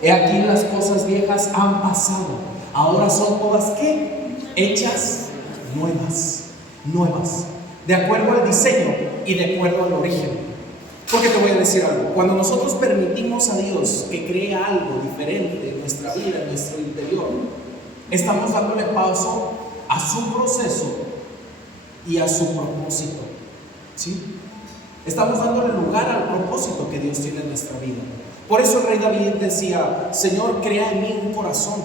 He aquí las cosas viejas han pasado, ahora son todas ¿qué? Hechas nuevas, nuevas, de acuerdo al diseño y de acuerdo al origen. Porque te voy a decir algo, cuando nosotros permitimos a Dios que cree algo diferente en nuestra vida, en nuestro interior, estamos dándole paso a su proceso y a su propósito, ¿sí? Estamos dándole lugar al propósito que Dios tiene en nuestra vida. Por eso el rey David decía: Señor, crea en mí un corazón.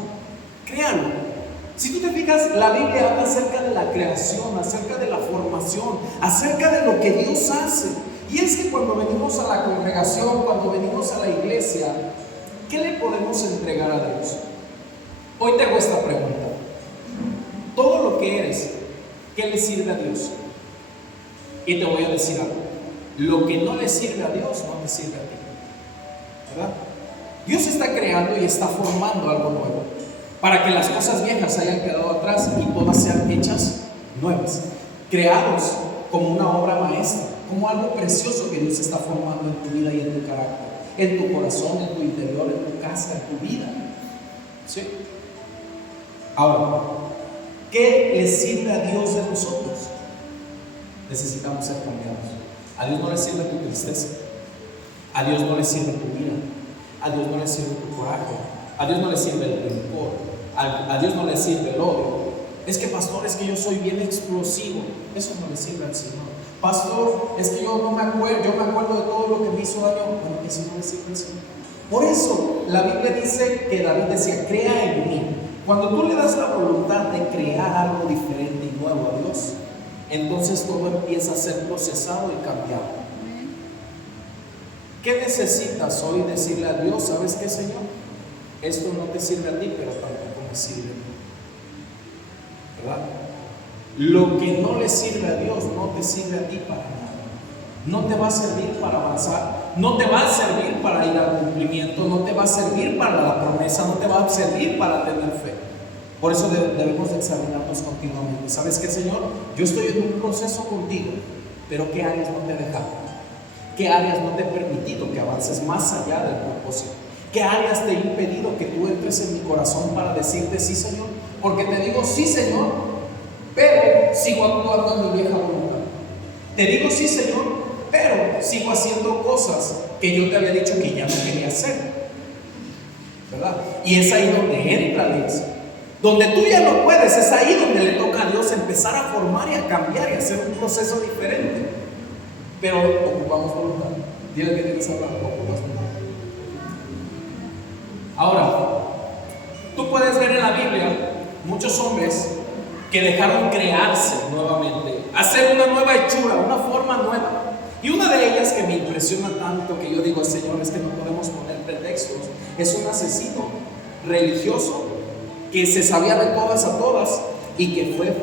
Créalo. Si tú te fijas, la Biblia habla acerca de la creación, acerca de la formación, acerca de lo que Dios hace. Y es que cuando venimos a la congregación, cuando venimos a la iglesia, ¿qué le podemos entregar a Dios? Hoy te hago esta pregunta: todo lo que eres, ¿qué le sirve a Dios? Y te voy a decir algo: lo que no le sirve a Dios, no te sirve a ti, ¿verdad? Dios está creando y está formando algo nuevo, para que las cosas viejas hayan quedado atrás y todas sean hechas nuevas, creados como una obra maestra, como algo precioso que Dios está formando en tu vida y en tu carácter, en tu corazón, en tu interior, en tu casa, en tu vida, ¿sí? Ahora, ¿qué le sirve a Dios de nosotros? Necesitamos ser cambiados. A Dios no le sirve tu tristeza, a Dios no le sirve tu vida, a Dios no le sirve tu coraje, a Dios no le sirve el rencor, a Dios no le sirve el odio. Es que pastor, es que yo soy bien explosivo. Eso no le sirve al Señor. Pastor, es que yo no me acuerdo, yo me acuerdo de todo lo que me hizo daño. Bueno, eso no le sirve al Señor. Por eso la Biblia dice que David decía: crea en mí. Cuando tú le das la voluntad de crear algo diferente y nuevo a Dios, entonces todo empieza a ser procesado y cambiado. ¿Qué necesitas hoy decirle a Dios? ¿Sabes qué, Señor? Esto no te sirve a ti, pero tampoco me sirve a mí, ¿verdad? Lo que no le sirve a Dios no te sirve a ti para nada. No te va a servir para avanzar, no te va a servir para ir al cumplimiento, no te va a servir para la promesa, no te va a servir para tener fe. Por eso debemos de examinarnos continuamente. ¿Sabes qué, Señor? Yo estoy en un proceso contigo, pero ¿qué áreas no te he dejado? ¿Qué áreas no te he permitido que avances más allá del propósito? ¿Qué áreas te he impedido que tú entres en mi corazón para decirte sí, Señor? Porque te digo sí, Señor, pero sigo actuando en mi vieja voluntad. Te digo sí, Señor, pero sigo haciendo cosas que yo te había dicho que ya no quería hacer, ¿verdad? Y es ahí donde entra Dios. Donde tú ya no puedes, es ahí donde le toca a Dios empezar a formar y a cambiar y a hacer un proceso diferente. Pero ocupamos voluntad. Dile que tienes ahora, ocupas voluntad. Ahora, tú puedes ver en la Biblia muchos hombres que dejaron crearse nuevamente, hacer una nueva hechura, una forma nueva. Y una de ellas que me impresiona tanto, que yo digo: Señor, es que no podemos poner pretextos, es un asesino religioso que se sabía de todas a todas y que fue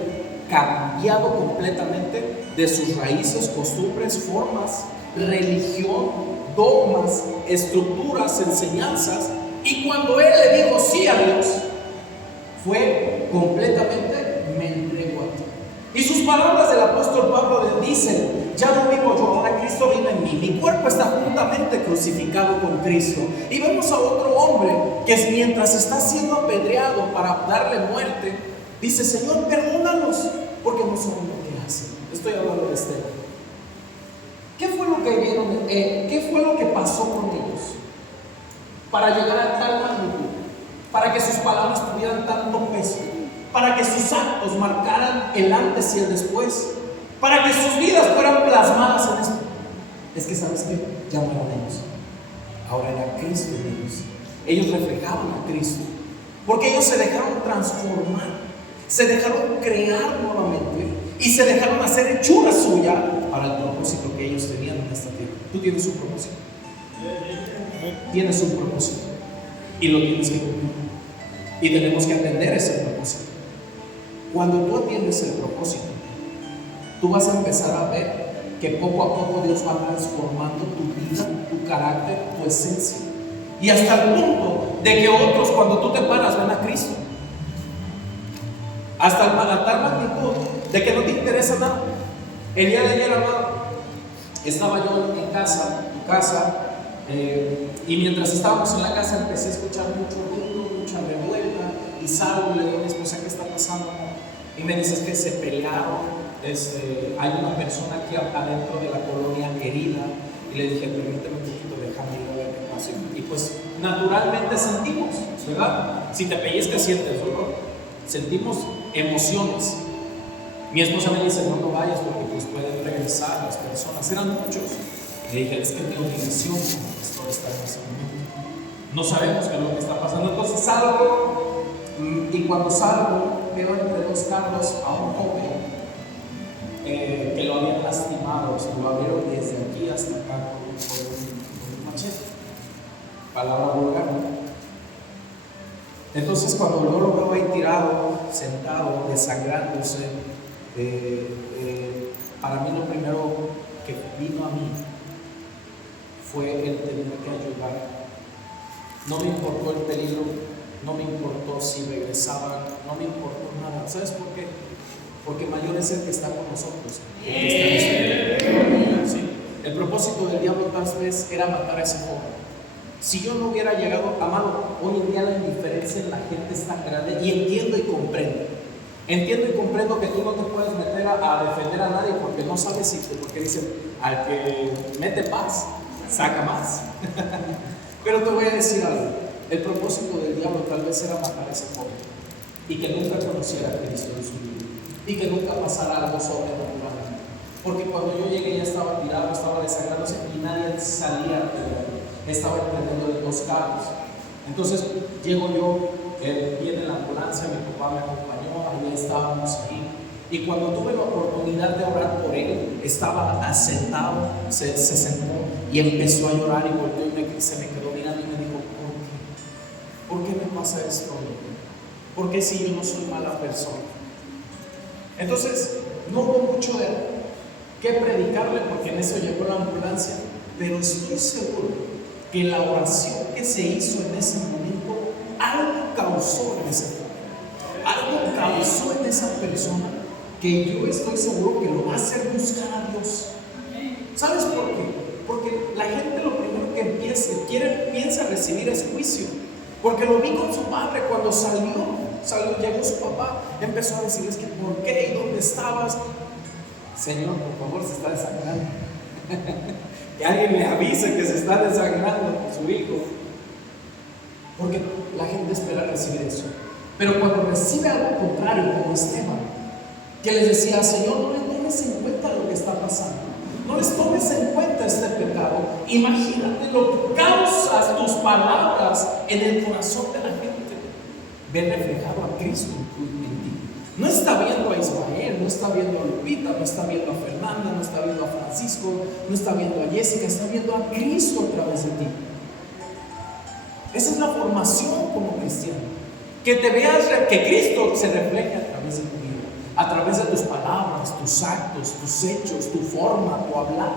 cambiado completamente de sus raíces, costumbres, formas, religión, dogmas, estructuras, enseñanzas. Y cuando él le dijo sí a Dios, fue completamente: me entrego a ti. Y sus palabras del apóstol Pablo le dicen: ya no vivo yo, ahora Cristo vive en mí. Mi cuerpo está juntamente crucificado con Cristo. Y vemos a otro hombre que mientras está siendo apedreado para darle muerte, dice: Señor, perdónalos, porque no saben lo que hacen. Estoy hablando de Esteban. ¿Qué fue lo que vieron? ¿Qué fue lo que pasó con ellos para llegar a tal magnitud? Para que sus palabras tuvieran tanto peso, para que sus actos marcaran el antes y el después, para que sus vidas fueran plasmadas en esto. Es que, ¿sabes qué? Ya no eran ellos, ahora era Cristo en ellos. Ellos reflejaban a Cristo, porque ellos se dejaron transformar, se dejaron crear nuevamente y se dejaron hacer hechura suya para el propósito que ellos tenían en esta tierra. Tú tienes un propósito, tienes un propósito y lo tienes que cumplir, y tenemos que atender ese propósito. Cuando tú atiendes el propósito, tú vas a empezar a ver que poco a poco Dios va transformando tu vida, tu carácter, tu esencia, y hasta el punto de que otros, cuando tú te paras, ven a Cristo. Hasta tal magnitud de que no te interesa nada. El día de ayer, amado, estaba yo en casa, Y mientras estábamos en la casa empecé a escuchar mucho ruido, mucha revuelta, y salgo y le digo a mi esposa: ¿qué está pasando? Y me dices que se pelearon. Hay una persona aquí adentro de la colonia herida. Y le dije: permíteme un poquito, déjame ir a ver qué pasa. Y pues naturalmente sentimos, ¿verdad? Si te pellizcas sientes dolor, sentimos emociones. Mi esposa me dice: no vayas porque pues pueden regresar las personas. Eran muchos. Le dije: es que mi obligación como pastor está en ese momento. No sabemos qué es lo que está pasando. Entonces salgo, y cuando salgo veo entre dos carros a un joven que lo habían lastimado, lo abrieron desde aquí hasta acá con un machete, palabra vulgar. Entonces cuando yo lo veo ahí tirado, sentado, desangrándose, para mí lo primero que vino a mí fue el tener que ayudar. No me importó el peligro, no me importó si regresaban, no me importó nada. ¿Sabes por qué? Porque mayor es el que está con nosotros. ¿Sí? El propósito del diablo tal vez era matar a ese joven. Si yo no hubiera llegado, amado, hoy en día la indiferencia en la gente es tan grande, y entiendo y comprendo. Entiendo y comprendo que tú no te puedes meter a defender a nadie porque no sabes si, porque dicen: al que mete paz, saca más. Pero te voy a decir algo: el propósito del diablo tal vez era matar a ese joven y que nunca conociera a Cristo en su vida, y que nunca pasara algo sobrenatural. Porque cuando yo llegué ya estaba tirado, estaba desangrándose y nadie salía de él. Estaba emprendiendo de dos carros. Entonces llego yo, viene la ambulancia, mi papá me acompañó, ahí estábamos ahí. Y cuando tuve la oportunidad de orar por él, estaba sentado, se sentó y empezó a llorar y volvió y se me quedó mirando y me dijo: ¿por qué me pasa esto? ¿Por qué si yo no soy mala persona? Entonces no hubo mucho de qué predicarle porque en eso llegó la ambulancia, pero estoy seguro que la oración que se hizo en ese momento algo causó en ese momento, algo causó en esa persona, que yo estoy seguro que lo va a hacer buscar a Dios. ¿Sabes por qué? Porque la gente lo primero que piensa recibir es juicio. Porque lo vi con su padre cuando salió, llegó su papá, empezó a decir: es que ¿por qué? ¿Y dónde estabas? Señor, por favor, se está desangrando. Que alguien le avise que se está desangrando su hijo. Porque la gente espera recibir eso. Pero cuando recibe algo contrario, como Esteban, que les decía: Señor, no les tomes en cuenta lo que está pasando, no les tomes en cuenta este pecado. Imagínate lo que causas tus palabras en el corazón de la gente. Ve reflejado a Cristo en ti. No está viendo a Ismael, no está viendo a Lupita, no está viendo a Fernanda, no está viendo a Francisco, no está viendo a Jessica, está viendo a Cristo a través de ti. Esa es la formación como cristiano. Que te veas, que Cristo se refleje a través de tu vida, a través de tus palabras, tus actos, tus hechos, tu forma, tu hablar.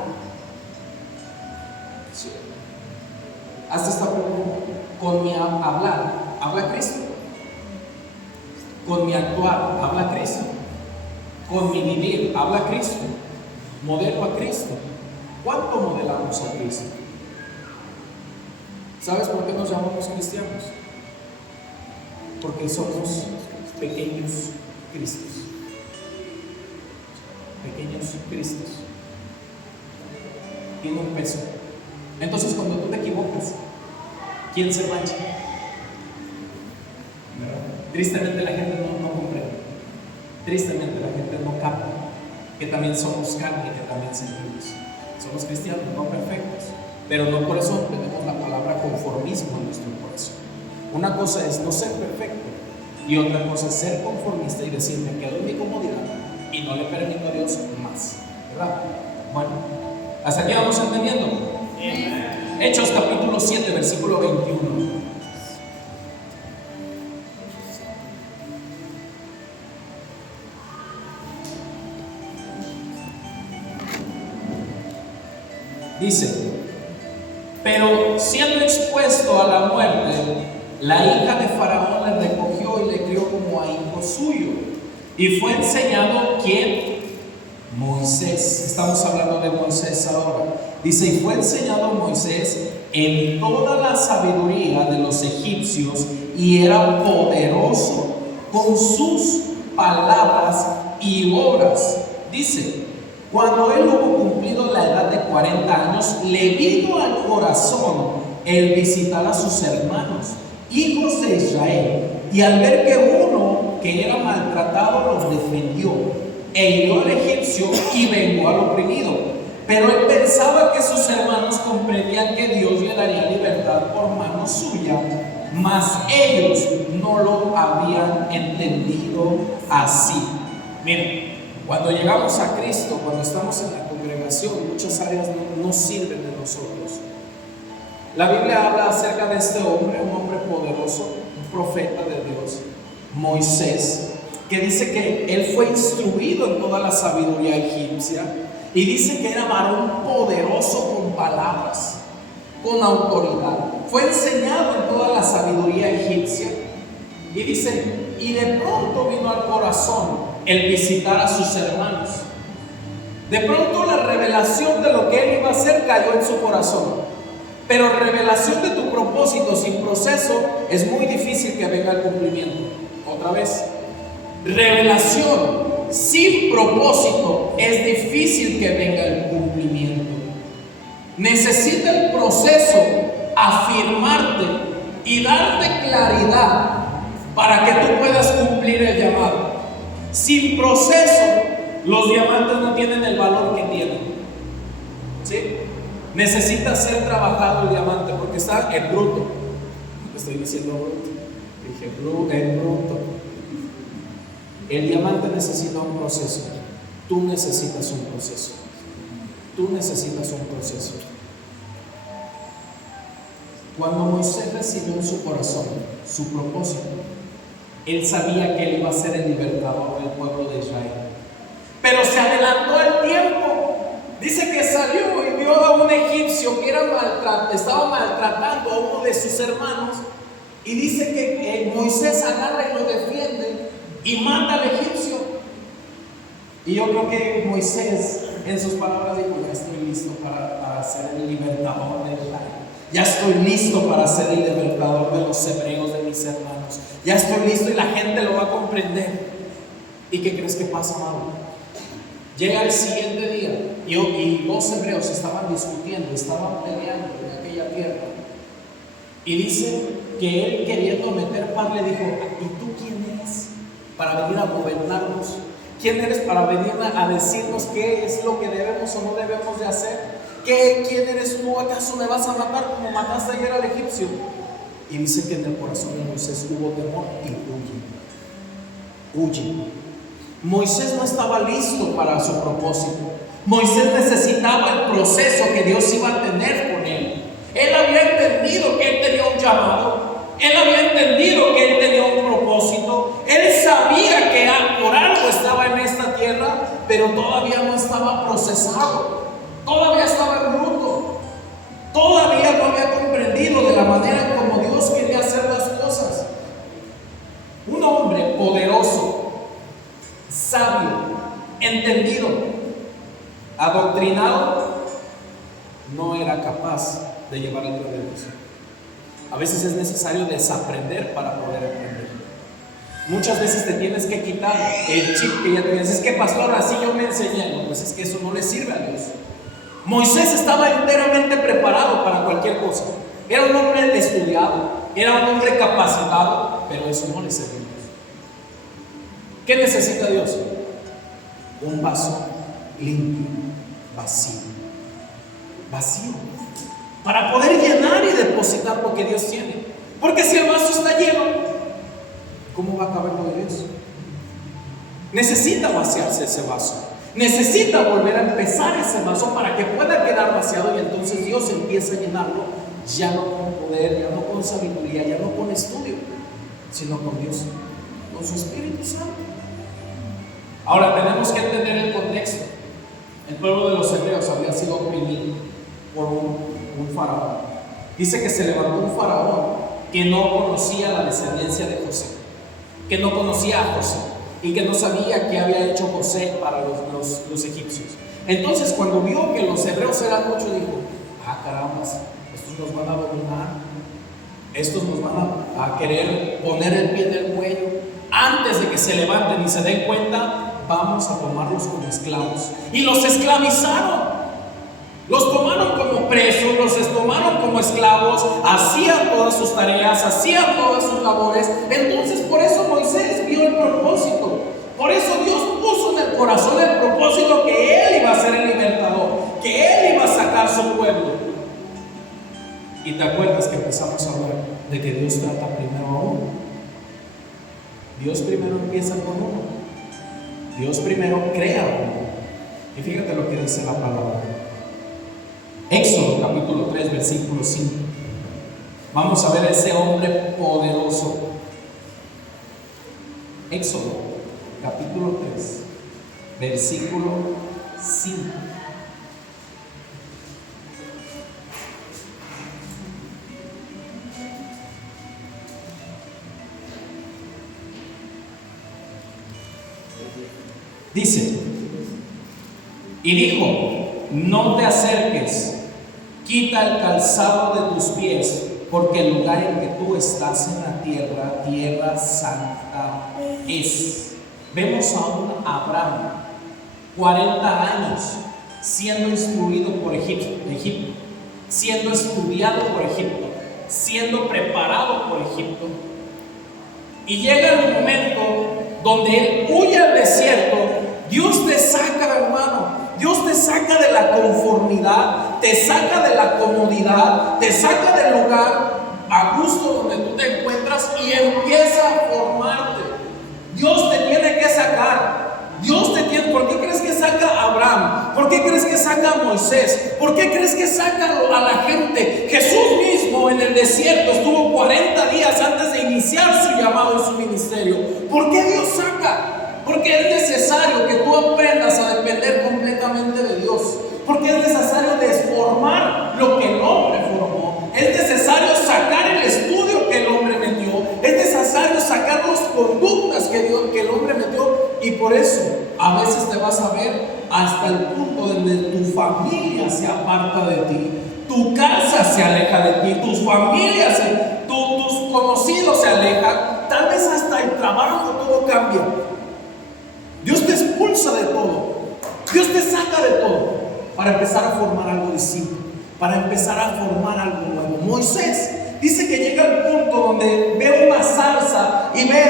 Sí. Hasta esta pregunta: con mi hablar, ¿habla Cristo? Con mi actuar, ¿habla Cristo? Con mi vivir, ¿habla Cristo? ¿Modelo a Cristo? ¿Cuánto modelamos a Cristo? ¿Sabes por qué nos llamamos cristianos? Porque somos pequeños Cristos. Pequeños Cristos. Tiene un peso. Entonces, cuando tú te equivocas, ¿quién se mancha? ¿Verdad? Tristemente la gente no comprende. Tristemente la gente no capta que también somos carne, que también sentimos. Somos cristianos, no perfectos, pero no por eso tenemos la palabra conformismo en nuestro corazón. Una cosa es no ser perfecto y otra cosa es ser conformista y decir: me quedo en mi comodidad y no le permito a Dios más, ¿verdad? Bueno, hasta aquí vamos entendiendo. Hechos capítulo 7, versículo 21. Dice: pero siendo expuesto a la muerte, la hija de Faraón le recogió y le crió como a hijo suyo. Y fue enseñado, ¿quién? Moisés. Estamos hablando de Moisés ahora. Dice: y fue enseñado a Moisés en toda la sabiduría de los egipcios y era poderoso con sus palabras y obras. Dice, cuando él hubo cumplido la edad de 40 años, le vino al corazón el visitar a sus hermanos, hijos de Israel, y al ver que uno que era maltratado los defendió e hirió al egipcio y vengó al oprimido. Pero él pensaba que sus hermanos comprendían que Dios le daría libertad por mano suya, mas ellos no lo habían entendido así. Miren, cuando llegamos a Cristo, cuando estamos en la congregación, muchas áreas no sirven de nosotros. La Biblia habla acerca de este hombre, un hombre poderoso, un profeta de Dios, Moisés, que dice que él fue instruido en toda la sabiduría egipcia. Y dice que era varón poderoso con palabras, con autoridad. Fue enseñado en toda la sabiduría egipcia. Y dice, y de pronto vino al corazón el visitar a sus hermanos. De pronto la revelación de lo que él iba a hacer cayó en su corazón. Pero revelación de tu propósito sin proceso es muy difícil que venga al cumplimiento. Otra vez, revelación sin propósito es difícil que venga el cumplimiento. Necesita el proceso afirmarte y darte claridad para que tú puedas cumplir el llamado. Sin proceso, los diamantes no tienen el valor que tienen. ¿Sí? Necesita ser trabajado el diamante porque está en bruto. No estoy diciendo bruto, dije en bruto. El diamante necesita un proceso. Tú necesitas un proceso. Tú necesitas un proceso. Cuando Moisés recibió en su corazón su propósito, él sabía que él iba a ser el libertador del pueblo de Israel. Pero se adelantó el tiempo. Dice que salió y vio a un egipcio que estaba maltratando a uno de sus hermanos. Y dice que Moisés agarra y lo defiende y mata al egipcio. Y yo creo que Moisés en sus palabras dijo, ya estoy listo para ser el libertador de Israel. Ya estoy listo para ser el libertador de los hebreos, de mis hermanos. Ya estoy listo y la gente lo va a comprender. ¿Y qué crees que pasa, Mauro? Llega el siguiente día y los hebreos estaban discutiendo, estaban peleando en aquella tierra. Y dice que él, queriendo meter paz, le dijo, ¿y tú quién eres para venir a gobernarnos? ¿Quién eres para venir a decirnos qué es lo que debemos o no debemos de hacer? ¿Quién eres tú? ¿Acaso me vas a matar como mataste ayer al egipcio? Y dice que en el corazón de Moisés hubo temor y huye. Moisés no estaba listo para su propósito. Moisés necesitaba el proceso que Dios iba a tener con él. Él había entendido que él tenía un llamado. Él había entendido que él tenía un propósito. Él sabía que por algo estaba en esta tierra, pero todavía no estaba procesado. Todavía estaba en bruto. Todavía no había comprendido de la manera como Dios quería hacer las cosas. Un hombre poderoso, sabio, entendido, adoctrinado, no era capaz de llevar el plan de Dios. A veces es necesario desaprender para poder aprender. Muchas veces te tienes que quitar el chip que ya tenías. Es que pastor, así yo me enseñé. No, pues es que eso no le sirve a Dios. Moisés estaba enteramente preparado para cualquier cosa. Era un hombre estudiado, era un hombre capacitado, pero eso no le servía a Dios. ¿Qué necesita Dios? Un vaso limpio, vacío. Vacío. Para poder llenar y depositar lo que Dios tiene. Porque si el vaso está lleno, ¿cómo va a caber lo de Dios? Necesita vaciarse ese vaso. Necesita volver a empezar ese vaso para que pueda quedar vaciado y entonces Dios empieza a llenarlo, ya no con poder, ya no con sabiduría, ya no con estudio, sino con Dios, con su Espíritu Santo. Ahora tenemos que entender el contexto. El pueblo de los hebreos había sido oprimido por un faraón. Dice que se levantó un faraón que no conocía la descendencia de José, que no conocía a José y que no sabía qué había hecho José para los egipcios. Entonces, cuando vio que los hebreos eran muchos, dijo: caramba, estos nos van a dominar, estos nos van a querer poner el pie en el cuello. Antes de que se levanten y se den cuenta, vamos a tomarlos como esclavos. Y los esclavizaron. Los tomaron como presos, los tomaron como esclavos, hacían todas sus tareas, hacían todas sus labores. Entonces por eso Moisés vio el propósito. Por eso Dios puso en el corazón el propósito que él iba a ser el libertador, que él iba a sacar su pueblo. Y te acuerdas que empezamos a hablar de que Dios trata primero a uno. Dios primero empieza con uno. Dios primero crea a uno. Y fíjate lo que dice la palabra. Éxodo capítulo 3 versículo 5. Vamos a ver a ese hombre poderoso. Éxodo capítulo 3 versículo 5. Dice, y dijo, no te acerques, quita el calzado de tus pies, porque el lugar en que tú estás en la tierra, tierra santa es. Vemos a un Abraham, 40 años, siendo instruido por Egipto, siendo estudiado por Egipto, siendo preparado por Egipto. Y llega el momento donde él huye al desierto. Dios te saca, hermano. Dios te saca de la conformidad, te saca de la comodidad, te saca del lugar a gusto donde tú te encuentras y empieza a formarte. Dios te tiene que sacar. Dios te tiene. ¿Por qué crees que saca a Abraham? ¿Por qué crees que saca a Moisés? ¿Por qué crees que saca a la gente? Jesús mismo en el desierto estuvo 40 días antes de iniciar su llamado y su ministerio. ¿Por qué Dios saca? Porque es necesario que tú aprendas a depender completamente de Dios. Porque es necesario desformar lo que el hombre formó. Es necesario sacar el estudio que el hombre metió. Es necesario sacar las conductas que el hombre metió. Y por eso a veces te vas a ver hasta el punto donde tu familia se aparta de ti, tu casa se aleja de ti, tus familias, tus conocidos se alejan. Tal vez hasta el trabajo todo cambia. Dios te expulsa de todo. Dios te saca de todo para empezar a formar algo distinto, para empezar a formar algo nuevo. Moisés dice que llega al punto donde ve una zarza y ve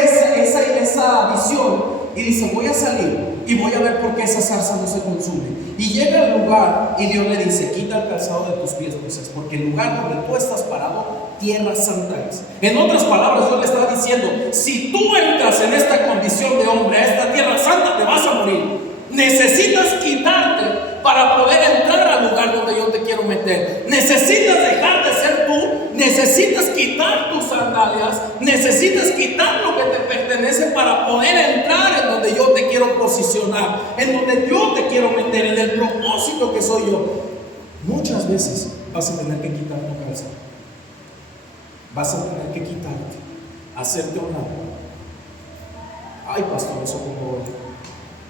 esa visión y dice, voy a salir y voy a ver por qué esa zarza no se consume. Y llega al lugar y Dios le dice, quita el calzado de tus pies, Moisés, porque el lugar donde tú estás parado, tierra santa es. En otras palabras, Dios le estaba diciendo, si tú entras en esta condición de hombre, a esta tierra santa, te vas a morir. Necesitas quitarte para poder entrar al lugar donde yo te quiero meter. Necesitas dejar de ser tú, necesitas quitar tus sandalias, necesitas quitar lo que te pertenece para poder entrar en donde yo te quiero posicionar, en donde yo te quiero meter, en el propósito que soy yo. Muchas veces vas a tener que quitar tu calzado, vas a tener que quitarte, hacerte un lado. Ay, pastor, eso como hoy.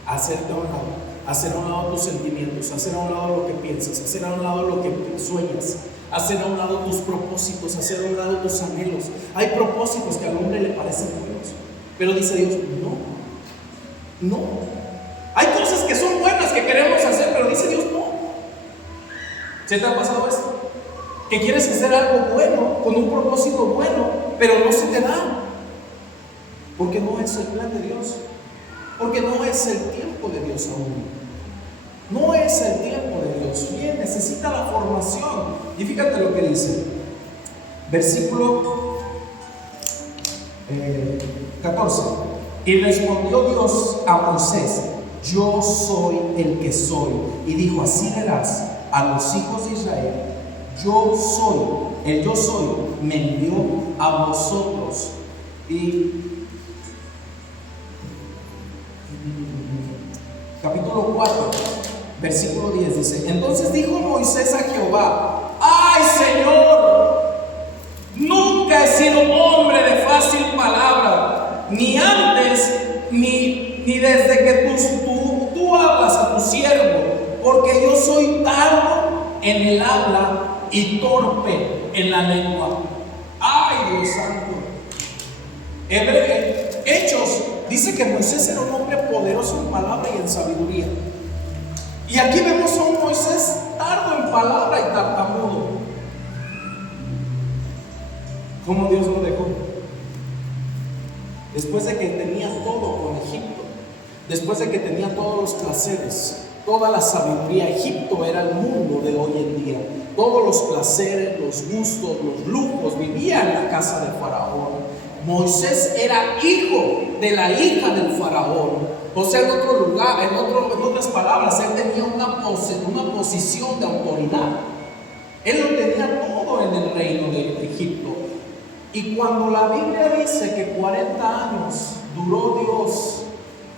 Hacerte a un lado, hacer a un lado tus sentimientos, hacer a un lado lo que piensas, hacer a un lado lo que sueñas, hacer a un lado tus propósitos, hacer a un lado tus anhelos. Hay propósitos que al hombre le parecen buenos, pero dice Dios, no. Hay cosas que son buenas que queremos hacer, pero dice Dios, no. ¿Se te ha pasado esto? Que quieres hacer algo bueno, con un propósito bueno, pero no se te da, porque no es el plan de Dios. Porque no es el tiempo de Dios aún. No es el tiempo de Dios. Bien, necesita la formación. Y fíjate lo que dice. Versículo 14. Y respondió Dios a Moisés, yo soy el que soy. Y dijo, así verás a los hijos de Israel. Yo soy, el yo soy me envió a vosotros. Y capítulo 4, versículo 10 dice, entonces dijo Moisés a Jehová, ¡ay, Señor! Nunca he sido hombre de fácil palabra, ni antes, ni desde que tú hablas a tu siervo, porque yo soy tardo en el habla y torpe en la lengua. ¡Ay, Dios santo! Hechos dice que Moisés era un hombre poderoso en palabra y en sabiduría. Y aquí vemos a un Moisés tardo en palabra y tartamudo. ¿Cómo Dios lo dejó? Después de que tenía todo con Egipto, después de que tenía todos los placeres, toda la sabiduría. Egipto era el mundo de hoy en día. Todos los placeres, los gustos, los lujos, vivía en la casa de Faraón. Moisés era hijo de la hija del Faraón. O sea, en otro lugar, en otras palabras, él tenía una posición de autoridad. Él lo tenía todo en el reino de Egipto. Y cuando la Biblia dice que 40 años duró Dios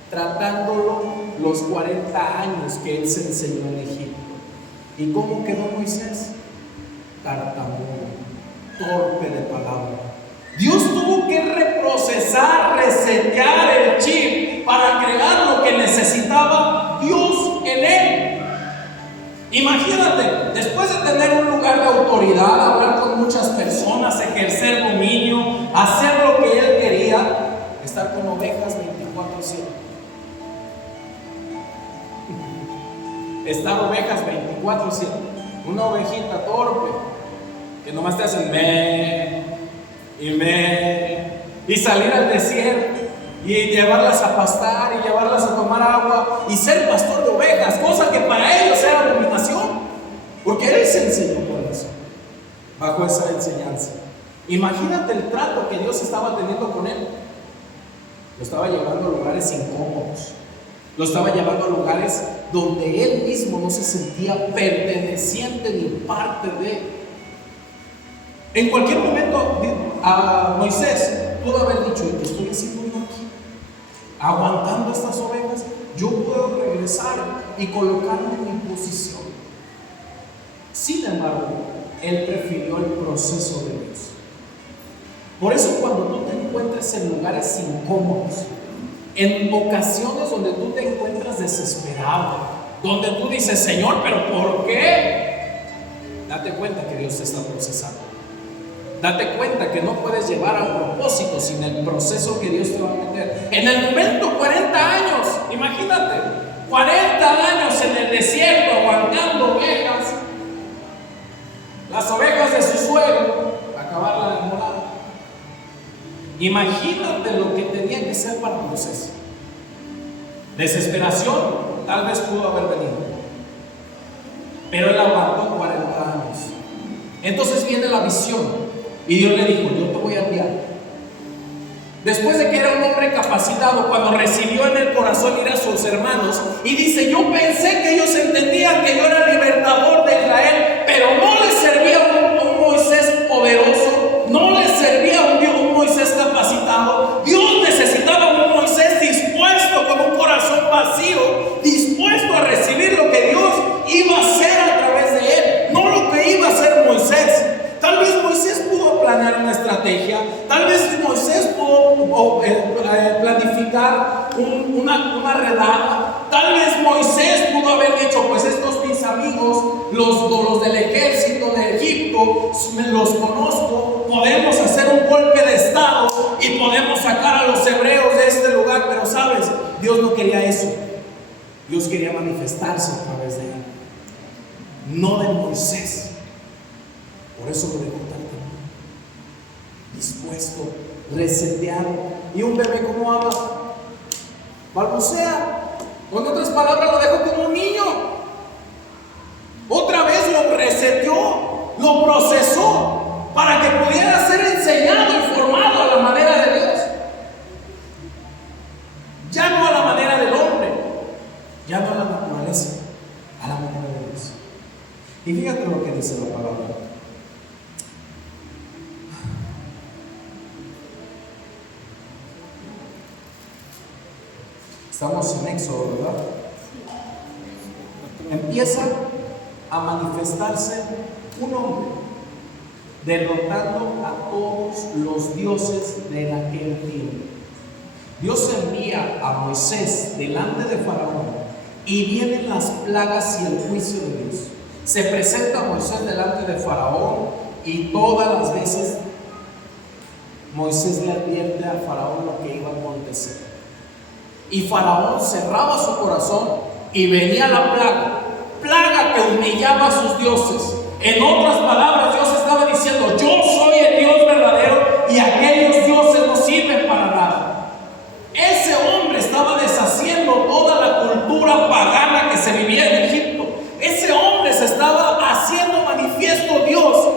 tratándolo, los 40 años que él se enseñó en Egipto. ¿Y cómo quedó Moisés? Tartamudo, torpe de palabra. Dios tuvo que reprocesar, resetear el chip para crear lo que necesitaba Dios en él. Imagínate, después de tener un lugar de autoridad, hablar con muchas personas, ejercer dominio, hacer lo que él quería, estar con ovejas 24/7. Estar ovejas 24/7. Una ovejita torpe que nomás te hacen y salir al desierto y llevarlas a pastar y llevarlas a tomar agua y ser pastor de ovejas, cosa que para ellos era dominación, porque él se enseñó con eso, bajo esa enseñanza. Imagínate el trato que Dios estaba teniendo con él. Lo estaba llevando a lugares incómodos, lo estaba llevando a lugares donde él mismo no se sentía perteneciente ni parte de. En cualquier momento a Moisés pudo haber dicho: ¿qué estoy haciendo yo aquí? Aguantando estas ovejas, yo puedo regresar y colocarme en mi posición. Sin embargo, él prefirió el proceso de Dios. Por eso cuando tú te encuentres en lugares incómodos, en ocasiones donde tú te encuentras desesperado, donde tú dices: Señor, ¿pero por qué? Date cuenta que Dios te está procesando. Date cuenta que no puedes llevar a propósito sin el proceso que Dios te va a meter. En el momento, 40 años, imagínate, 40 años en el desierto aguantando ovejas, las ovejas de su suegro, acabarla de morar. Imagínate lo que tenía que ser para Moisés. Desesperación, tal vez pudo haber venido, pero él aguantó 40 años. Entonces viene la visión. Y Dios le dijo: yo te voy a enviar. Después de que era un hombre capacitado, cuando recibió en el corazón ir a sus hermanos, y dice: yo pensé que ellos entendían que yo era el libertador de Israel, pero no les servía un Moisés poderoso, no les servía un Moisés capacitado. Dios necesitaba un Moisés dispuesto, con un corazón vacío, dispuesto a recibir lo que Dios iba a hacer a través de él, no lo que iba a hacer Moisés. Tal vez Moisés pudo planear una estrategia, tal vez Moisés pudo planificar una redada, tal vez Moisés pudo haber dicho: pues estos mis amigos, los del ejército de Egipto, los conozco, podemos hacer un golpe de estado y podemos sacar a los hebreos de este lugar. Pero sabes, Dios no quería eso. Dios quería manifestarse a través de él, no de Moisés. Por eso lo dejó tan dispuesto, reseteado. Y un bebé, ¿cómo habla? Balbucea. Con otras palabras, lo dejó como un niño. Otra vez lo reseteó, lo procesó para que pudiera ser enseñado y formado a la manera de Dios. Ya no a la manera del hombre, ya no a la naturaleza, a la manera de Dios. Y fíjate lo que dice la palabra. Estamos en Éxodo, ¿verdad? Empieza a manifestarse un hombre derrotando a todos los dioses de aquel tiempo. Dios envía a Moisés delante de Faraón y vienen las plagas y el juicio de Dios. Se presenta Moisés delante de Faraón y todas las veces Moisés le advierte a Faraón lo que iba a acontecer. Y Faraón cerraba su corazón y venía la plaga que humillaba a sus dioses. En otras palabras, Dios estaba diciendo: yo soy el Dios verdadero y aquellos dioses no sirven para nada. Ese hombre estaba deshaciendo toda la cultura pagana que se vivía en Egipto. Ese hombre se estaba haciendo manifiesto Dios,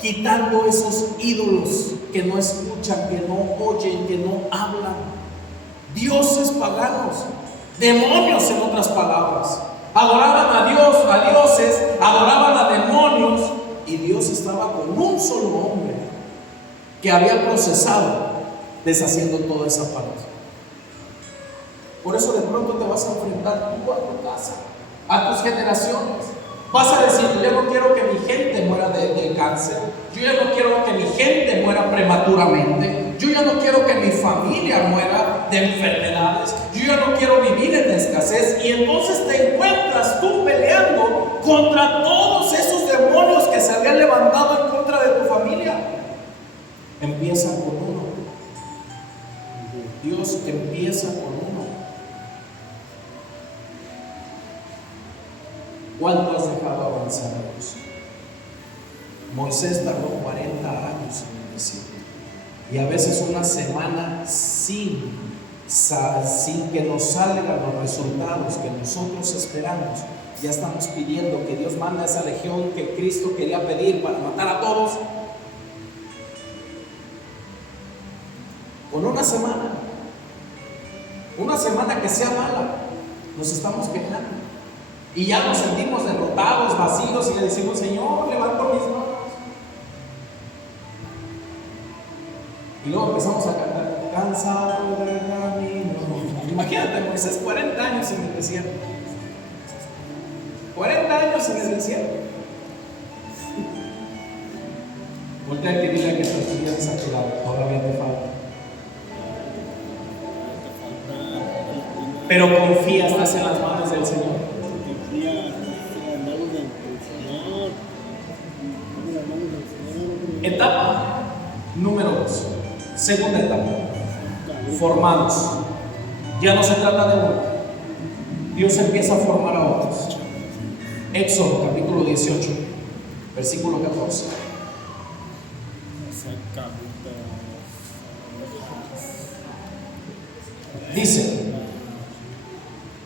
quitando esos ídolos que no escuchan, que no oyen, que no hablan. Dioses paganos, demonios en otras palabras. Adoraban a Dios, a dioses, adoraban a demonios, y Dios estaba con un solo hombre que había procesado, deshaciendo toda esa parte. Por eso de pronto te vas a enfrentar tú a tu casa, a tus generaciones. Vas a decir: yo no quiero que mi gente muera de cáncer, yo ya no quiero que mi gente muera prematuramente, yo ya no quiero que mi familia muera de enfermedades, yo ya no quiero vivir en escasez. Y entonces te encuentras tú peleando contra todos esos demonios que se habían levantado en contra de tu familia. Empieza con uno. Dios empieza con uno. ¿Cuánto has dejado avanzar a Dios? Moisés tardó 40 años en el desierto, y a veces una semana sin que nos salgan los resultados que nosotros esperamos. Ya estamos pidiendo que Dios mande a esa legión que Cristo quería pedir para matar a todos. Con una semana que sea mala, nos estamos quejando. Y ya nos sentimos derrotados, vacíos, y le decimos: Señor, levanto mis manos. Y luego empezamos a cantar: cansado del camino. Imagínate, Moisés, 40 años en el desierto. 40 años en el desierto. Voltea y dile que tu vida es saturada, todavía te falta. Pero confía, estás en las manos del Señor. Etapa número 2, segunda etapa, formados. Ya no se trata de uno, Dios empieza a formar a otros. Éxodo capítulo 18, versículo 14. Dice: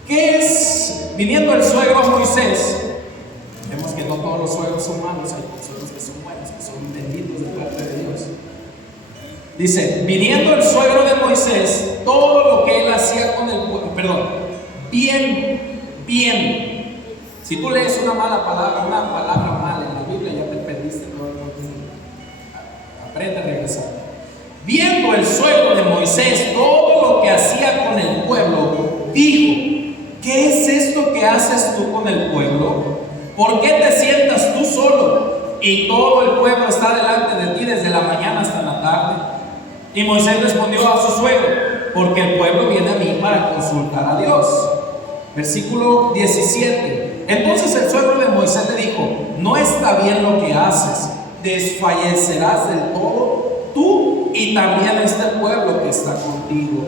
¿qué es? Viniendo el suegro a Moisés. Vemos que no todos los suegros son malos, hay personas que son buenos, que son benditos de parte de Dios. Dice: viniendo el suegro de Moisés, todo lo que él hacía con el pueblo, bien. Si tú lees una palabra mala en la Biblia, ya te perdiste todo el mundo. Aprende a regresar. Viendo el suegro de Moisés todo lo que hacía con el pueblo, dijo: ¿qué es esto que haces tú con el pueblo? ¿Por qué te sientas tú solo y todo el pueblo está delante de ti desde la mañana hasta la tarde? Y Moisés respondió a su suegro: porque el pueblo viene a mí para consultar a Dios. Versículo 17. Entonces el suegro de Moisés le dijo: no está bien lo que haces, desfallecerás del todo tú y también este pueblo que está contigo.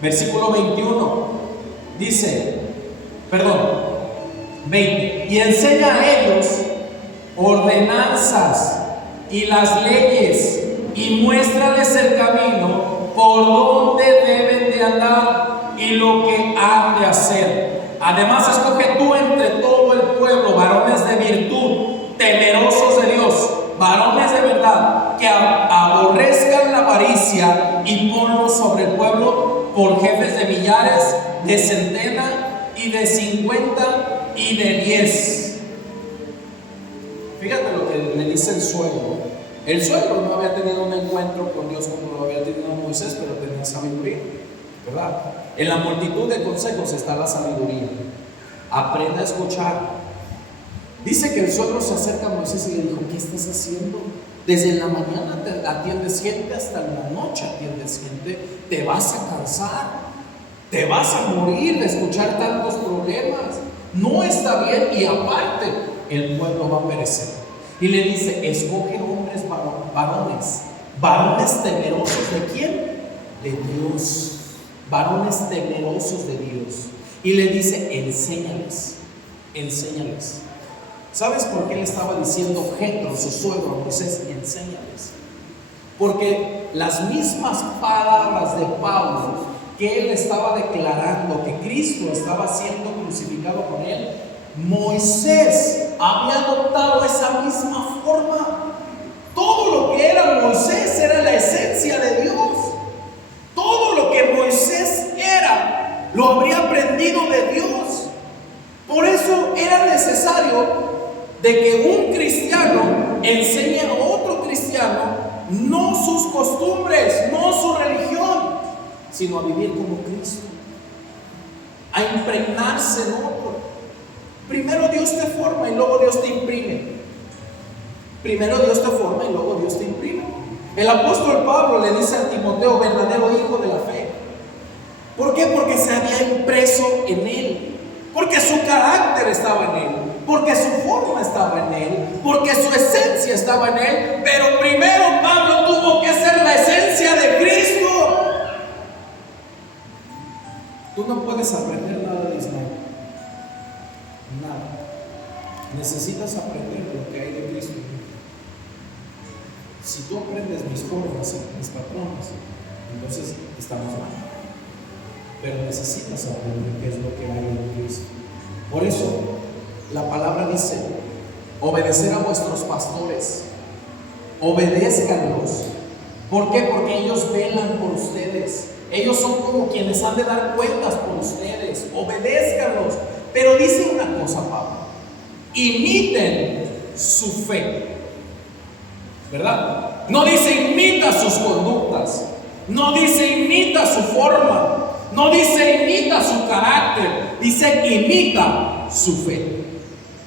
Versículo 21 dice, 20: y enseña a ellos ordenanzas y las leyes, y muéstrales el camino por donde deben de andar y lo que han de hacer. Además, escoge tú entre todo el pueblo varones de virtud, temerosos de Dios, varones de verdad, que aborrezcan la avaricia, y ponlos sobre el pueblo por jefes de millares, de centena y de 50 y de 10. Fíjate lo que le dice el suegro. El suegro no había tenido un encuentro con Dios como lo había tenido Moisés, pero tenía sabiduría, ¿verdad? En la multitud de consejos está la sabiduría. Aprenda a escuchar. Dice que el suegro se acerca a Moisés y le dijo: ¿qué estás haciendo? Desde la mañana te atiendes gente, hasta la noche atiendes gente. Te vas a cansar, te vas a morir de escuchar tantos problemas. no está bien y aparte el pueblo va a perecer. Y le dice, escoge hombres varones temerosos ¿de quién? De Dios, varones temerosos de Dios. Y le dice, enséñales. ¿Sabes por qué le estaba diciendo Jetro, su suegro, a Moisés? Enséñales. Porque las mismas palabras de Pablo que él estaba declarando que Cristo estaba siendo crucificado con él, Moisés había adoptado esa misma forma. Todo lo que era Moisés era la esencia de Dios. Todo lo que Moisés era, lo habría aprendido de Dios. Por eso era necesario de que un cristiano enseñe a otro cristiano no sus costumbres, no su religión, sino a vivir como Cristo, a impregnarse en otro. Primero Dios te forma y luego Dios te imprime. Primero Dios te forma y luego Dios te imprime. El apóstol Pablo le dice a Timoteo, verdadero hijo de la fe. ¿Por qué? Porque se había impreso en él, porque su carácter estaba en él, porque su forma estaba en él, porque su esencia estaba en él. Pero primero Pablo tuvo que ser la esencia de Cristo. Tú no puedes aprender nada de Ismael, nada. Necesitas aprender lo que hay de Cristo. Si tú aprendes mis formas, mis patrones, entonces estamos mal. Pero necesitas aprender qué es lo que hay en Cristo. Por eso la palabra dice, obedecer a vuestros pastores, obedézcanlos. ¿Por qué? Porque ellos velan por ustedes. Ellos son como quienes han de dar cuentas por ustedes. Obedézcanlos. Pero dice una cosa, Pablo: imiten su fe, ¿verdad? No dice imita sus conductas, no dice imita su forma, no dice imita su carácter, dice imita su fe.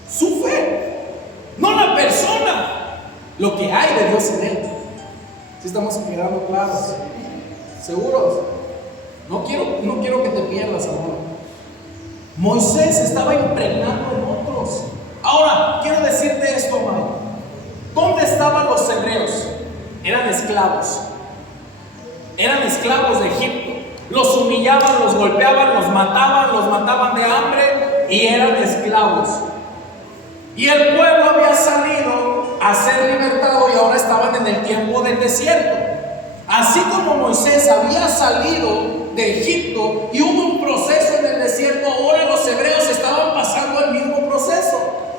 Su fe, no la persona, lo que hay de Dios en él. ¿Sí estamos quedando claros? ¿Seguros? No quiero que te pierdas, amor. Moisés estaba impregnando en otros. Ahora, quiero decirte esto, amado. ¿Dónde estaban los hebreos? Eran esclavos. Eran esclavos de Egipto. Los humillaban, los golpeaban, los mataban de hambre y eran esclavos. Y el pueblo había salido a ser libertado y ahora estaban en el tiempo del desierto. Así como Moisés había salido de Egipto y hubo un proceso en el desierto, ahora los hebreos estaban pasando el mismo proceso.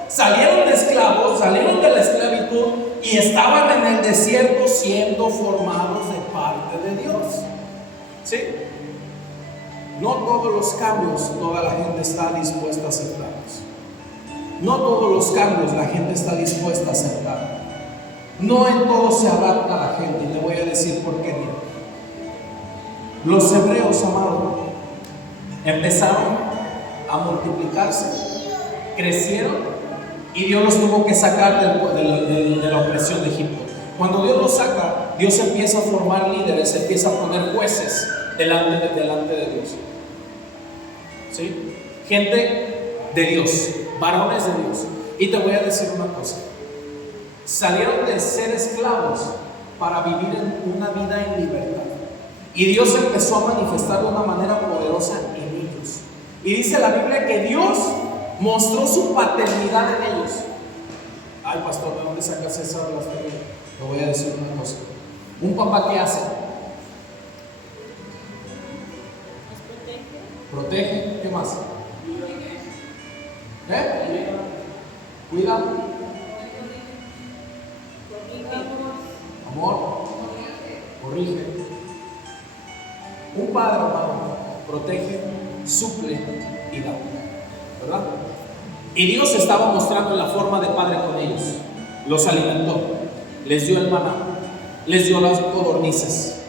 Salieron de esclavos, salieron de la esclavitud y estaban en el desierto siendo formados de parte de Dios. ¿Sí? No todos los cambios toda la gente está dispuesta a aceptarlos. No todos los cambios la gente está dispuesta a aceptar. No en todo se adapta a la gente, y te voy a decir por qué. Mira, los hebreos, amados, empezaron a multiplicarse, crecieron, y Dios los tuvo que sacar de la opresión de Egipto. Cuando Dios los saca, Dios empieza a formar líderes, empieza a poner jueces delante de Dios. ¿Sí? Gente de Dios, varones de Dios. Y te voy a decir una cosa: salieron de ser esclavos para vivir en una vida en libertad. Y Dios empezó a manifestar de una manera poderosa en ellos. Y dice la Biblia que Dios mostró su paternidad en ellos. Ay, pastor, ¿de dónde sacas esa blasfemia? Te voy a decir una cosa. ¿Un papá qué hace? Protege. ¿Qué más? Cuida. Amor. Corrige. Un padre, hermano, protege, suple y da, ¿verdad? Y Dios estaba mostrando la forma de padre con ellos. Los alimentó, les dio el maná, les dio las codornices.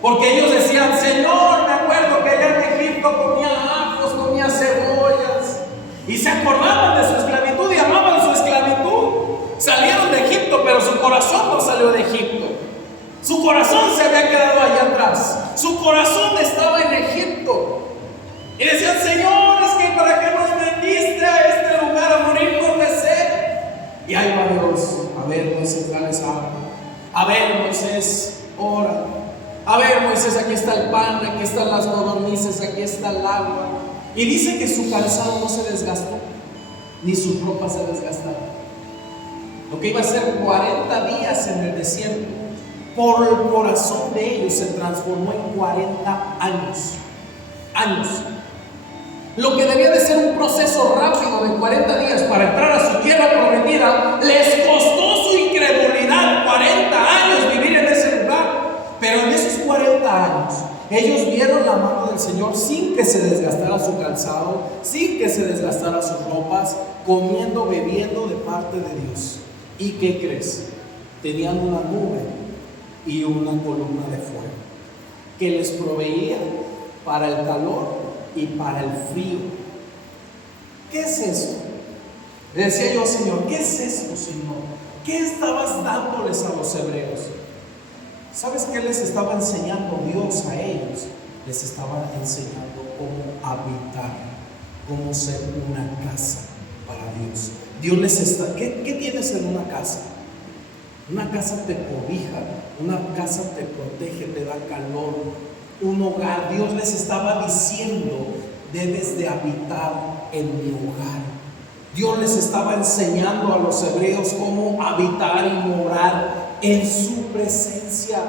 Porque ellos decían: Señor, me acuerdo que allá en Egipto comía ajos, comía cebollas. Y se acordaban de su esclavitud y amaban su esclavitud. Salieron de Egipto, pero su corazón no salió de Egipto. Su corazón se había quedado allá atrás. Su corazón estaba en Egipto. Y decían: Señor, es que para qué nos vendiste a ver, Moisés, dales agua. A ver, Moisés, ora. A ver, Moisés, aquí está el pan, aquí están las codornices, aquí está el agua. Y dice que su calzado no se desgastó, ni sus ropas se desgastaron. Lo que iba a ser 40 días en el desierto, por el corazón de ellos se transformó en 40 años. Lo que debía de ser un proceso rápido de 40 días para entrar a su tierra prometida, les costó su incredulidad 40 años vivir en ese lugar. Pero en esos 40 años, ellos vieron la mano del Señor sin que se desgastara su calzado, sin que se desgastara sus ropas, comiendo, bebiendo de parte de Dios. ¿Y qué crees? Tenían una nube y una columna de fuego que les proveía para el calor y para el frío. ¿Qué es eso? Le decía yo, Señor, ¿qué es esto, Señor? ¿Qué estabas dándoles a los hebreos? ¿Sabes qué les estaba enseñando Dios a ellos? Les estaba enseñando cómo habitar, cómo ser una casa para Dios. Dios les está... ¿Qué tienes en una casa? Una casa te cobija, una casa te protege, te da calor, un hogar. Dios les estaba diciendo, debes de habitar en mi hogar. Dios les estaba enseñando a los hebreos cómo habitar y morar en su presencia.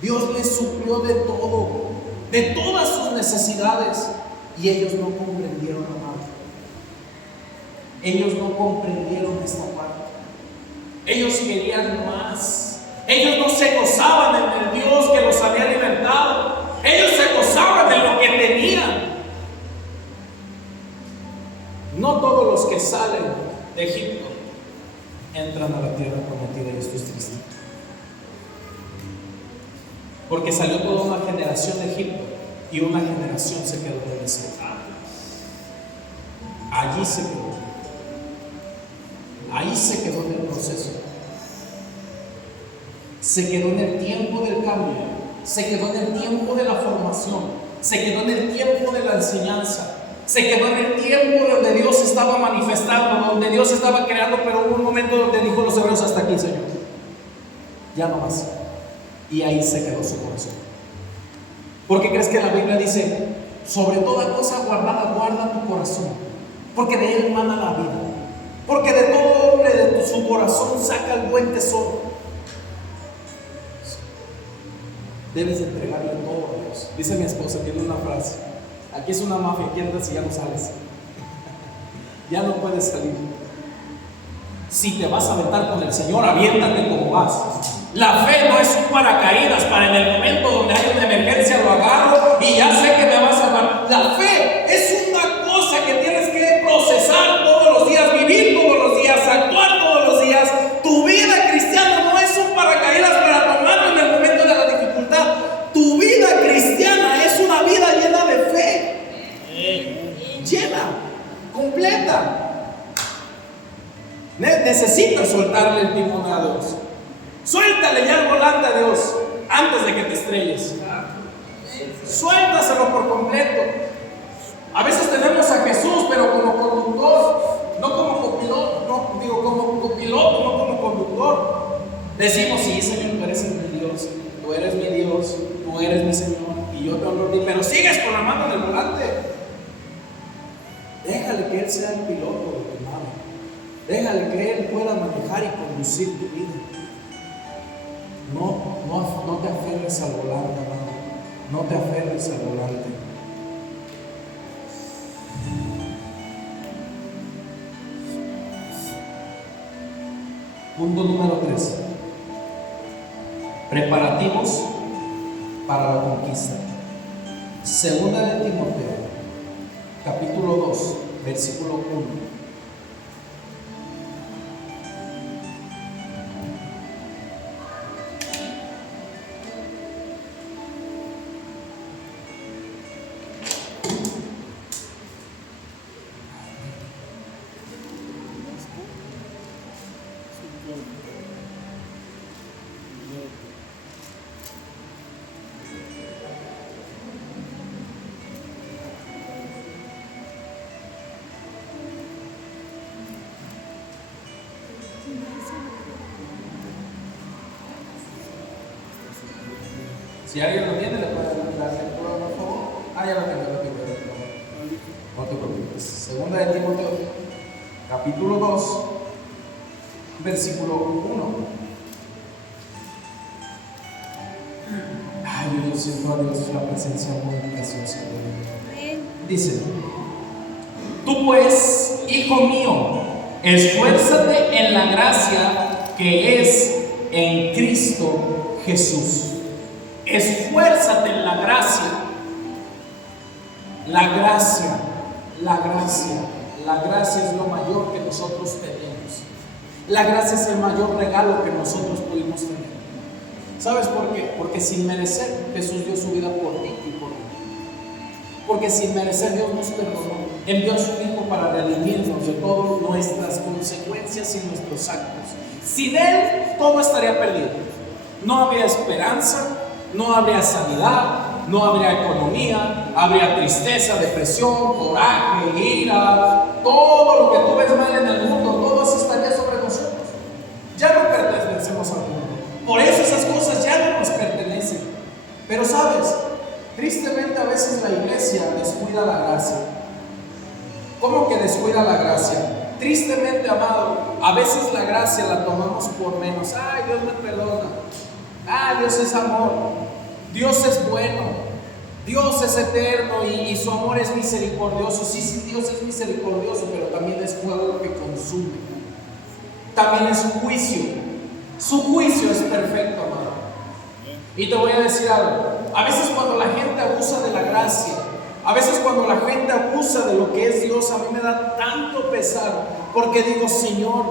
Dios les suplió de todo, de todas sus necesidades, y ellos no comprendieron la parte. Ellos no comprendieron esta parte. Ellos querían más. Ellos no se gozaban en el Dios que los había libertado. Ellos se gozaban en lo que tenían. No todos los que salen de Egipto entran a la tierra prometida, y esto es triste. Porque salió toda una generación de Egipto y una generación se quedó en el desierto. Allí se quedó. Ahí se quedó en el proceso. Se quedó en el tiempo del cambio. Se quedó en el tiempo de la formación. Se quedó en el tiempo de la enseñanza. Se quedó en el tiempo donde Dios estaba manifestando, donde Dios estaba creando, pero hubo un momento donde dijo los hebreos: hasta aquí, Señor, ya no más. Y ahí se quedó su corazón. ¿Por qué crees que la Biblia dice: sobre toda cosa guardada, guarda tu corazón, porque de él emana la vida? Porque de todo hombre, de su corazón saca el buen tesoro. Debes de entregarle todo a Dios. Dice mi esposa, tiene una frase: aquí es una mafia, aquí entras y ya no sales. Ya no puedes salir. Si te vas a aventar con el Señor, aviéntate como vas. La fe no es un paracaídas para en el momento donde hay una emergencia lo agarro y ya sé que me va a salvar. La fe es una cosa que tienes que procesar todos los días, vivir todos los días, actuar todos los días. Tu vida cristiana no es un paracaídas para tomarlo en el momento de la dificultad. Tu vida cristiana es una vida llena de fe. Llena, completa. Necesitas soltarle el timón a Dios. Suéltale ya el volante a Dios antes de que te estrelles. Suéltaselo por completo. A veces tenemos a Jesús, pero como conductor, no como copiloto, como copiloto, no como conductor. Decimos: sí, Señor, tú eres mi Dios, tú eres mi Dios, tú eres mi Señor, y yo te honro a ti, pero sigues con la mano en el volante. Déjale que Él sea el piloto de tu nave. Déjale que Él pueda manejar y conducir tu vida. No te aferres al volante, amado. No te aferres al volante. Punto número 3. Preparativos para la conquista. Segunda de Timoteo, capítulo 2, versículo 1. Si alguien lo tiene, le puede dar lectura, por favor. Ya lo tengo. No te preocupes. Segunda de Timoteo, capítulo 2, versículo 1. Yo siento a Dios la presencia muy preciosa de Dios. Dice: tú pues, hijo mío, esfuérzate en la gracia que es en Cristo Jesús. Esfuérzate en la gracia. La gracia es lo mayor que nosotros tenemos. La gracia es el mayor regalo que nosotros pudimos tener. ¿Sabes por qué? Porque sin merecer Jesús dio su vida por ti y por mí. Porque sin merecer Dios nos perdonó. Envió a su Hijo para redimirnos de todas nuestras consecuencias y nuestros actos. Sin Él todo estaría perdido. No habría esperanza, no habría sanidad, no habría economía, habría tristeza, depresión, coraje, ira, todo lo que tú ves mal en el mundo, todo eso estaría sobre nosotros. Ya no pertenecemos al mundo. Por eso esas cosas ya no nos pertenecen. Pero sabes, tristemente a veces la iglesia descuida la gracia. ¿Cómo que descuida la gracia? Tristemente, amado, a veces la gracia la tomamos por menos. Ay, Dios me perdona. Ay, Dios es amor. Dios es bueno. Dios es eterno y su amor es misericordioso. Sí, Dios es misericordioso, pero también es fuego que consume. También es juicio. Su juicio es perfecto, amado. Y te voy a decir algo. A veces cuando la gente abusa de la gracia, a veces cuando la gente abusa de lo que es Dios, a mí me da tanto pesar, porque digo: Señor,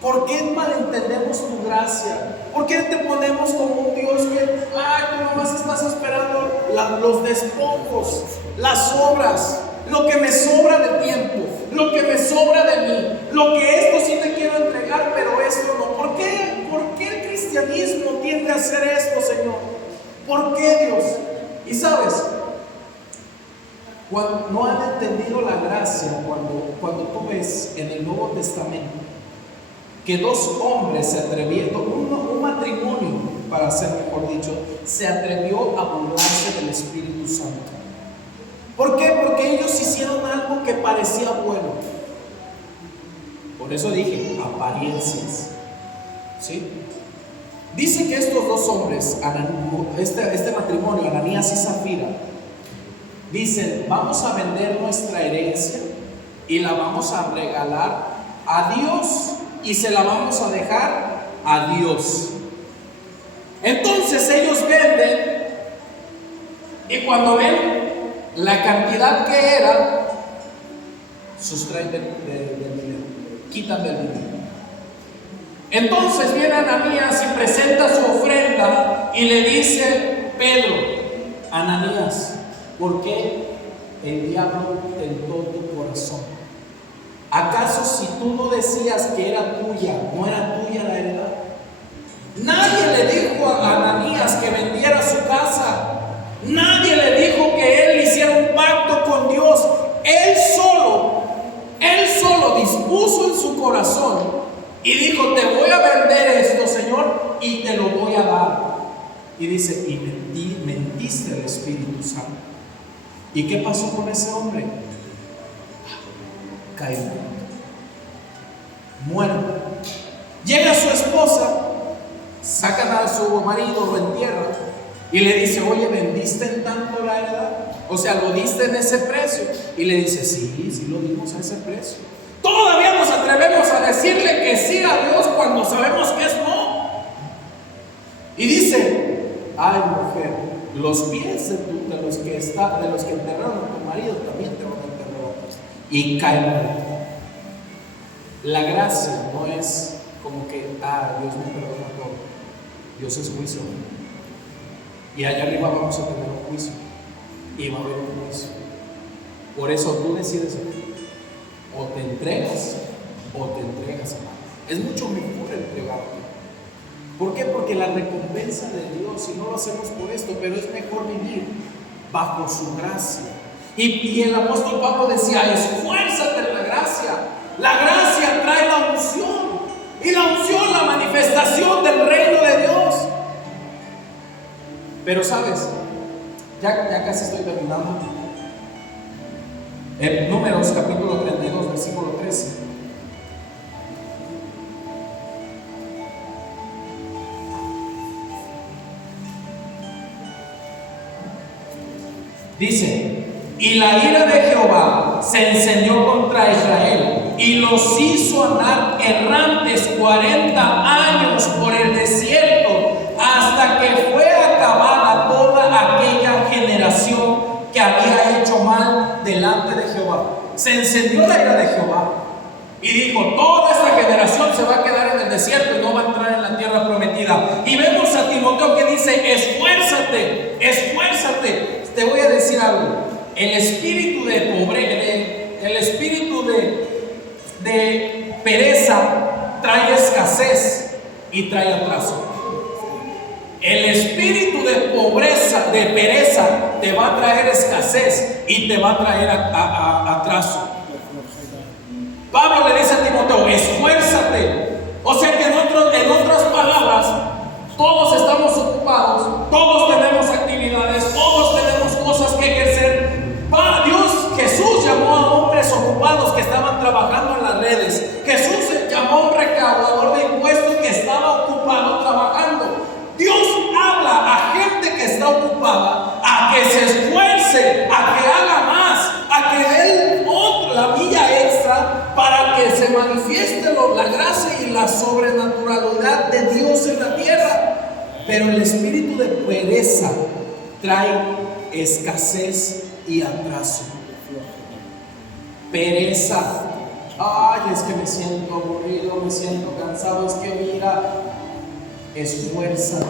¿por qué malentendemos tu gracia? ¿Por qué te ponemos como un Dios que, tú nomás estás esperando los despojos, las obras, lo que me sobra de tiempo, lo que me sobra de mí, lo que esto sí te quiero entregar, pero esto no? ¿Por qué? ¿Por qué el cristianismo tiende a hacer esto, Señor? ¿Por qué, Dios? Y sabes, cuando no han entendido la gracia, cuando tú ves en el Nuevo Testamento que dos hombres se atrevieron, un matrimonio, para ser mejor dicho, se atrevió a burlarse del Espíritu Santo. ¿Por qué? Porque ellos hicieron algo que parecía bueno. Por eso dije, apariencias. ¿Sí? Dice que estos dos hombres, este matrimonio, Ananías y Zafira, dicen: vamos a vender nuestra herencia y la vamos a regalar a Dios y se la vamos a dejar a Dios. Entonces ellos venden, y cuando ven la cantidad que era, sustraen del dinero, quitan del dinero. Entonces viene Ananías y presenta su ofrenda y le dice Pedro: Ananías, ¿por qué el diablo tentó tu corazón? ¿Acaso si tú no decías que era tuya, no era tuya la heredad? Nadie le dijo a Ananías que vendiera su casa. Nadie le dijo que él hiciera un pacto con Dios. Él solo dispuso en su corazón y dijo: te voy a vender esto, Señor, y te lo voy a dar. Y dice: y mentiste al Espíritu Santo. ¿Y qué pasó con ese hombre? Caído, muerto. Llega su esposa, sacan a su marido, lo entierran y le dice: oye, ¿vendiste en tanto la heredad? O sea, ¿lo diste en ese precio? Y le dice: sí lo dimos a ese precio. Todavía nos atrevemos a decirle que sí a Dios cuando sabemos que es no. Y dice: ay, mujer, los pies de los que enterraron a tu marido también te van a enterrar. Y cae muerto. La gracia no es como que Dios me perdona todo. Dios es juicio. Y allá arriba vamos a tener un juicio. Y va a haber un juicio. Por eso tú decides: o te entregas o te entregas, amado. Es mucho mejor entregarte. ¿Por qué? Porque la recompensa de Dios, y no lo hacemos por esto, pero es mejor vivir bajo su gracia. Y el apóstol Pablo decía: esfuérzate en la gracia. La gracia trae la unción, y la unción, la manifestación del reino de Dios. Pero sabes, ya casi estoy terminando. En Números capítulo 32, versículo 13. Dice: y la ira de Jehová se encendió contra Israel y los hizo andar errantes 40 años por el desierto, hasta que fue acabada toda aquella generación que había hecho mal delante de Jehová. Se encendió la ira de Jehová y dijo: toda esta generación se va a quedar en el desierto y no va a entrar en la tierra prometida. Y vemos a Timoteo que dice: esfuérzate, esfuérzate. Te voy a decir algo. El espíritu de pobreza, el espíritu de pereza trae escasez y trae atraso. El espíritu de pobreza, de pereza, te va a traer escasez y te va a traer atraso. Pablo le dice a Timoteo: esfuérzate. O sea que en otras palabras, todos estamos ocupados, todos tenemos actividades, todos tenemos cosas que ejercer. Jesús llamó a hombres ocupados que estaban trabajando en las redes. Jesús llamó a un recaudador de impuestos que estaba ocupado trabajando. Dios habla a gente que está ocupada a que se esfuerce, a que haga más, a que dé la milla extra para que se manifieste la gracia y la sobrenaturalidad de Dios en la tierra. Pero el espíritu de pereza trae escasez y atraso. Pereza. Ay, es que me siento aburrido, me siento cansado. Es que mira, esfuérzate,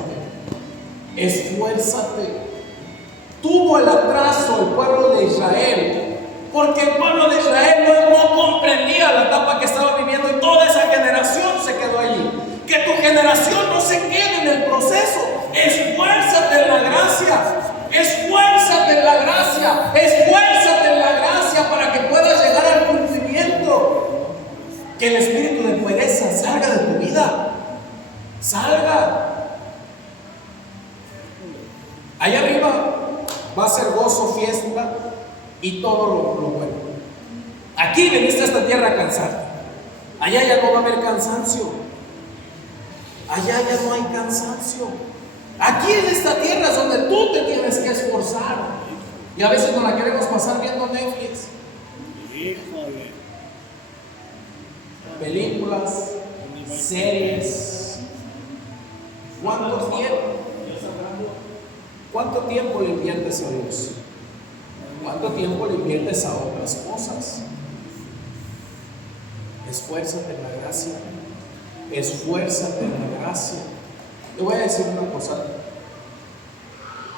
esfuérzate. Tuvo el atraso el pueblo de Israel, porque el pueblo de Israel no comprendía la etapa que estaba viviendo, y toda esa generación se quedó allí. Que tu generación no se quede en el proceso. Esfuérzate en la gracia, esfuérzate en la gracia, esfuérzate en la gracia para que puedas llegar al cumplimiento. Que el espíritu de pereza salga de tu vida, salga. Allá arriba va a ser gozo, fiesta y todo lo bueno. Aquí veniste a esta tierra a cansar. Allá ya no va a haber cansancio. Allá ya no hay cansancio. Aquí en esta tierra es donde tú te tienes que esforzar. Y a veces nos la queremos pasar viendo Netflix, películas, series. ¿Cuánto tiempo le inviertes a Dios? ¿Cuánto tiempo le inviertes a otras cosas? Esfuérzate en la gracia. Esfuérzate en la gracia. Te voy a decir una cosa.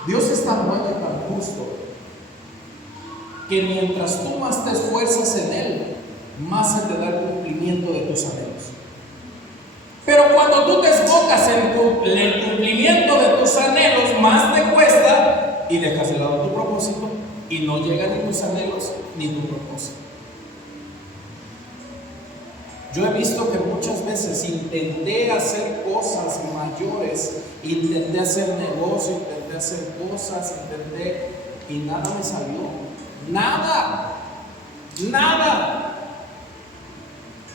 Dios es tan bueno y tan justo que mientras tú más te esfuerzas en Él, más se te da el cumplimiento de tus anhelos. Pero cuando tú te enfocas en el cumplimiento de tus anhelos, más te cuesta y dejas de lado tu propósito y no llegan ni tus anhelos ni tu propósito. Yo he visto que muchas veces intenté hacer cosas mayores, intenté hacer negocio, intenté hacer cosas, y nada me salió. Nada.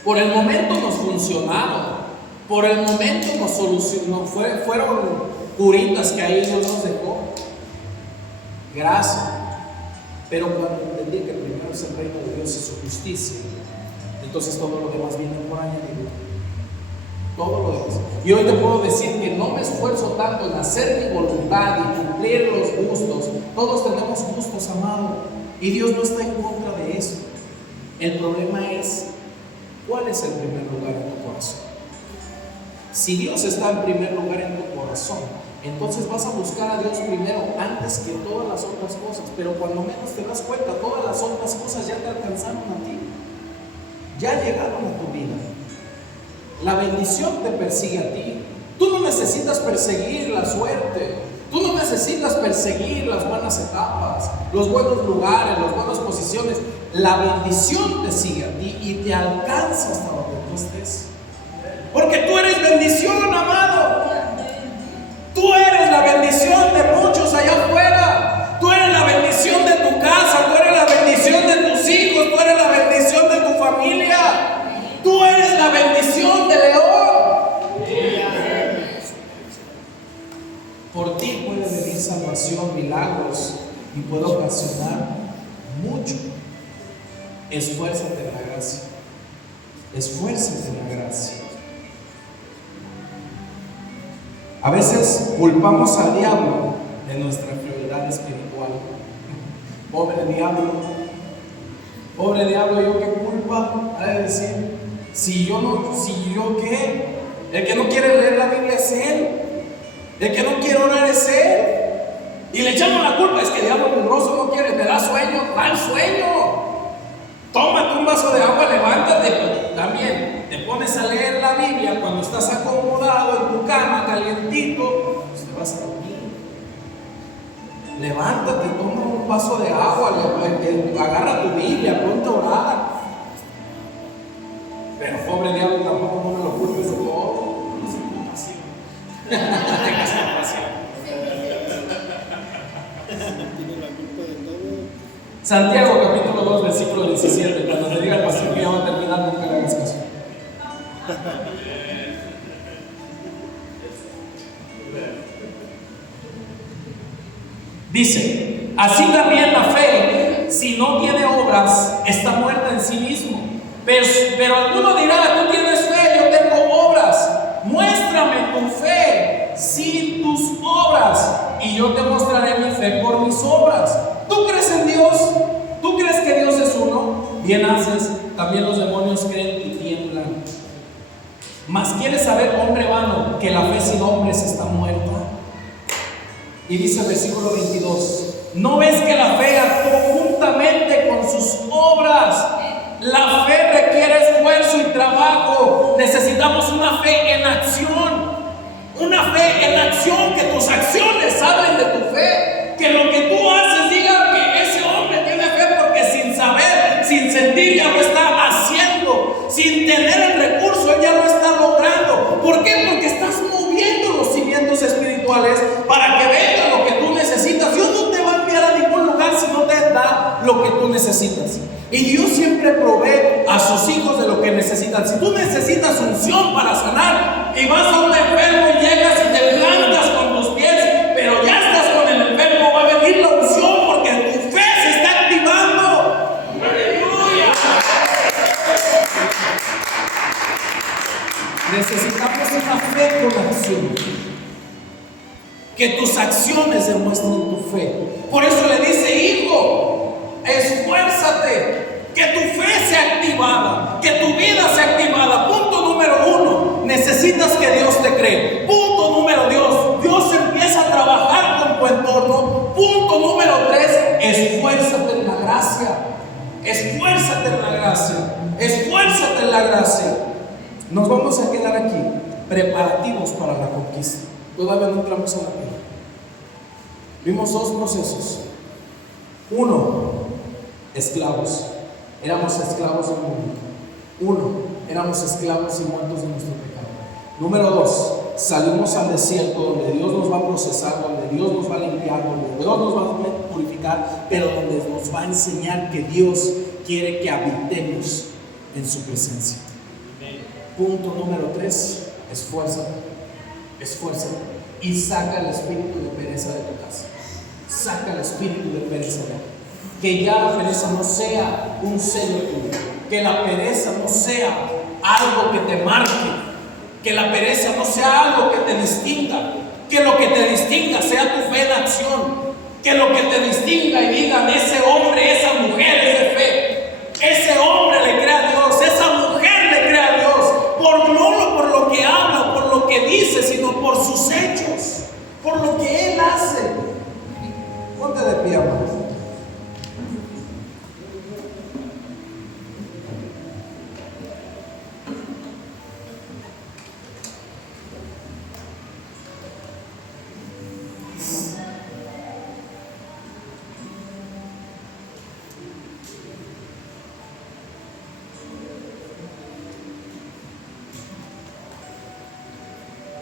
Por el momento nos funcionaron, por el momento nos solucionó, fueron curitas que ahí Dios nos dejó. Gracias. Pero cuando entendí que primero es el reino de Dios y su justicia, entonces todo lo demás viene por añadidura. Todo lo demás. Y hoy te puedo decir que no me esfuerzo tanto en hacer mi voluntad y cumplir los gustos. Todos tenemos gustos, amado, y Dios no está en contra de eso. El problema es, ¿cuál es el primer lugar en tu corazón? Si Dios está en primer lugar en tu corazón, entonces vas a buscar a Dios primero antes que todas las otras cosas. Pero cuando menos te das cuenta, todas las otras cosas ya te alcanzaron a ti, ya llegaron a tu vida. La bendición te persigue a ti. Tú no necesitas perseguir la suerte, tú no necesitas perseguir las buenas etapas, los buenos lugares, las buenas posiciones. La bendición te sigue a ti y te alcanza hasta donde tú estés. Porque tú eres bendición, amado. Tú eres eres la bendición de muchos allá afuera. Tú eres la bendición de tu casa, tú eres la bendición de tus hijos, tú eres la bendición de tu familia. Tú eres la bendición de León. Por ti puede venir salvación, milagros y puede ocasionar mucho. Esfuérzate en la gracia. Esfuérzate en la gracia. A veces culpamos al diablo de nuestra frialdad espiritual. Pobre diablo, ¿yo qué culpa? Ha de decir, si yo qué, el que no quiere leer la Biblia es él, el que no quiere orar es él, y le echamos la culpa, es que el diablo mugroso no quiere, te da sueño, ¿cuál sueño? Tómate un vaso de agua, levántate, también te pones a leer la Biblia cuando estás acomodado en tu cama, calientito, pues te vas a dormir. Levántate, toma un vaso de agua, agarra tu Biblia, ponte a orar. Pero pobre diablo, tampoco no me lo culpes de todo. No se compasión. Tengas compasión. Tiene la culpa de todo. Santiago capítulo 2, versículo 17. Cuando te diga el pastor que ya va a terminar, nunca le hagas caso. Dice, así también la fe, si no tiene obras, está muerta en sí mismo. Pero alguno dirá, tú tienes fe, yo tengo obras. Muéstrame tu fe sin tus obras, y yo te mostraré mi fe por mis obras. ¿Tú crees en Dios? ¿Tú crees que Dios es uno? Bien haces, también los demonios creen y tiemblan. Mas ¿quieres saber, hombre vano, que la fe sin obras está muerta? Y dice el versículo 22, ¿no ves que la fe actuó juntamente con sus obras? La fe requiere esfuerzo y trabajo. Necesitamos una fe en acción. Una fe en acción, que tus acciones hablen de tu fe. Que lo que tú haces diga que ese hombre tiene fe, porque sin saber, sin sentir, ya lo está haciendo. Sin tener el recurso, él ya lo está logrando. ¿Por qué? Porque estás moviendo los cimientos espirituales para que venga lo que tú necesitas. Dios no te va a enviar a ningún lugar si no te da lo que tú necesitas. Y Dios siempre provee a sus hijos de lo que necesitan. Si tú necesitas unción para sanar y vas a un enfermo y llegas y te plantas con tus pies, pero ya estás con el enfermo, va a venir la unción porque tu fe se está activando. ¡Aleluya! Necesitamos una fe con acción. Que tus acciones demuestren tu fe. Por eso le dice, hijo, esfuérzate, que tu fe sea activada, que tu vida sea activada. Punto número 1, necesitas que Dios te cree. Punto número 2, Dios empieza a trabajar con tu entorno. Punto número 3, esfuérzate en la gracia. Esfuérzate en la gracia. Esfuérzate en la gracia. Nos vamos a quedar aquí, preparativos para la conquista. Todavía no entramos a la vida. Vimos 2 procesos. 1, esclavos. Éramos esclavos del mundo. 1, éramos esclavos y muertos de nuestro pecado. Número 2, salimos al desierto donde Dios nos va a procesar, donde Dios nos va a limpiar, donde Dios nos va a purificar, pero donde nos va a enseñar que Dios quiere que habitemos en su presencia. Punto número 3, esfuérzate. Esfuérzate y saca el espíritu de pereza de tu casa. Saca el espíritu de pereza. Que ya la pereza no sea un sello tuyo. Que la pereza no sea algo que te marque. Que la pereza no sea algo que te distinga. Que lo que te distinga sea tu fe en acción. Que lo que te distinga y digan, ese hombre, esa mujer es de fe. Ese hombre le cree a Dios. Esa mujer le cree a Dios. No por lo que habla, por lo que dice, sino por sus hechos, por lo que Él hace. Ponte de pie, amados.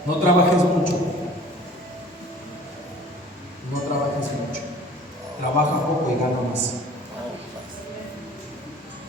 No trabajes mucho. trabaja poco y gana más.